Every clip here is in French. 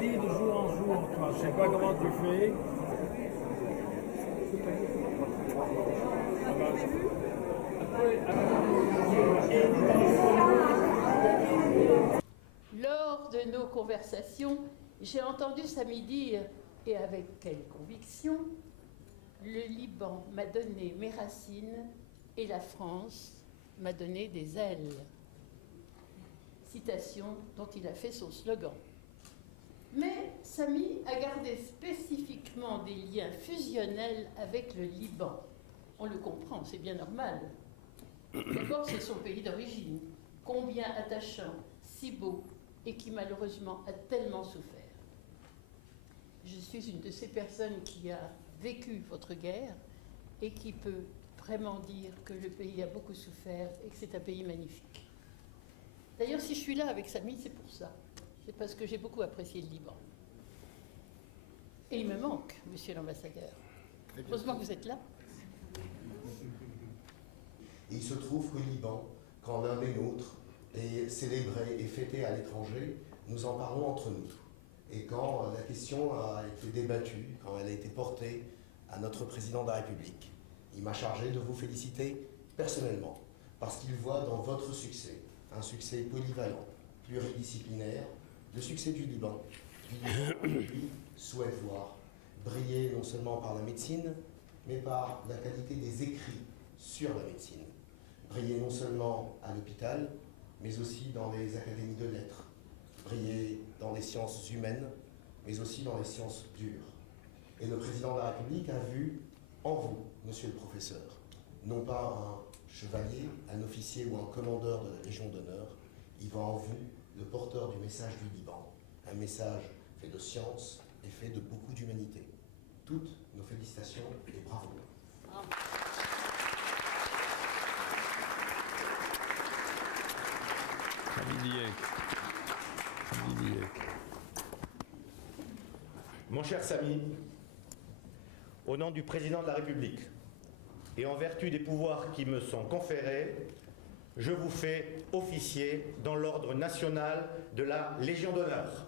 dit de jour en jour, toi. Je sais pas comment tu fais. Lors de nos conversations, j'ai entendu Samy dire, et avec quelle conviction, le Liban m'a donné mes racines et la France m'a donné des ailes. Citation dont il a fait son slogan. Mais Samy a gardé spécifiquement des liens fusionnels avec le Liban. On le comprend, c'est bien normal. D'abord, c'est son pays d'origine, combien attachant, si beau, et qui malheureusement a tellement souffert. Je suis une de ces personnes qui a vécu votre guerre et qui peut vraiment dire que le pays a beaucoup souffert et que c'est un pays magnifique. D'ailleurs, si je suis là avec Samy, c'est pour ça. C'est parce que j'ai beaucoup apprécié le Liban. Et il me manque, monsieur l'ambassadeur. Heureusement que vous êtes là. Et il se trouve qu'au Liban, quand l'un des nôtres est célébré et fêté à l'étranger, nous en parlons entre nous. Et quand la question a été débattue, quand elle a été portée à notre président de la République, il m'a chargé de vous féliciter personnellement, parce qu'il voit dans votre succès un succès polyvalent, pluridisciplinaire, le succès du Liban, qui lui souhaite voir briller non seulement par la médecine, mais par la qualité des écrits sur la médecine. Briller non seulement à l'hôpital, mais aussi dans les académies de lettres. Briller dans les sciences humaines, mais aussi dans les sciences dures. Et le président de la République a vu en vous, monsieur le professeur, non pas un chevalier, un officier ou un commandeur de la Légion d'honneur, il voit en vous le porteur du message du Liban, un message fait de science et fait de beaucoup d'humanité. Toutes nos félicitations et bravo. Mon cher Samy, au nom du président de la République et en vertu des pouvoirs qui me sont conférés, je vous fais officier dans l'ordre national de la Légion d'honneur.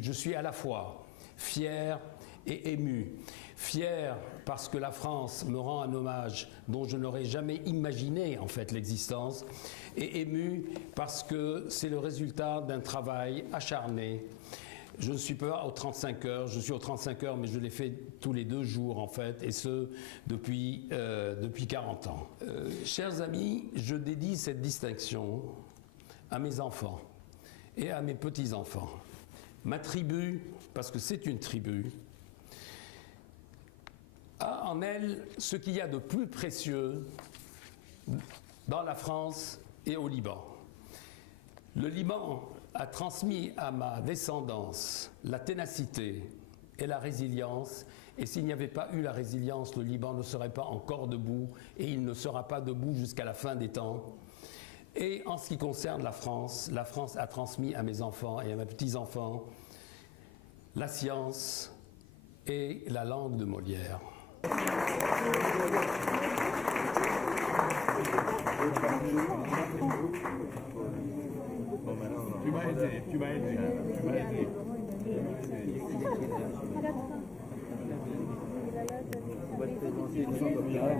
Je suis à la fois fier et ému. Fier parce que la France me rend un hommage dont je n'aurais jamais imaginé en fait l'existence, et ému parce que c'est le résultat d'un travail acharné. Je ne suis pas aux 35 heures, je suis aux 35 heures, mais je l'ai fait tous les 2 jours en fait, et ce depuis 40 ans. Chers amis, je dédie cette distinction à mes enfants et à mes petits-enfants. Ma tribu, parce que c'est une tribu, a en elle ce qu'il y a de plus précieux dans la France et au Liban. Le Liban a transmis à ma descendance la ténacité et la résilience, et s'il n'y avait pas eu la résilience, le Liban ne serait pas encore debout, et il ne sera pas debout jusqu'à la fin des temps. Et en ce qui concerne la France a transmis à mes enfants et à mes petits-enfants la science et la langue de Molière. Tu m'as aidé. On va te présenter une sorte d'amiral.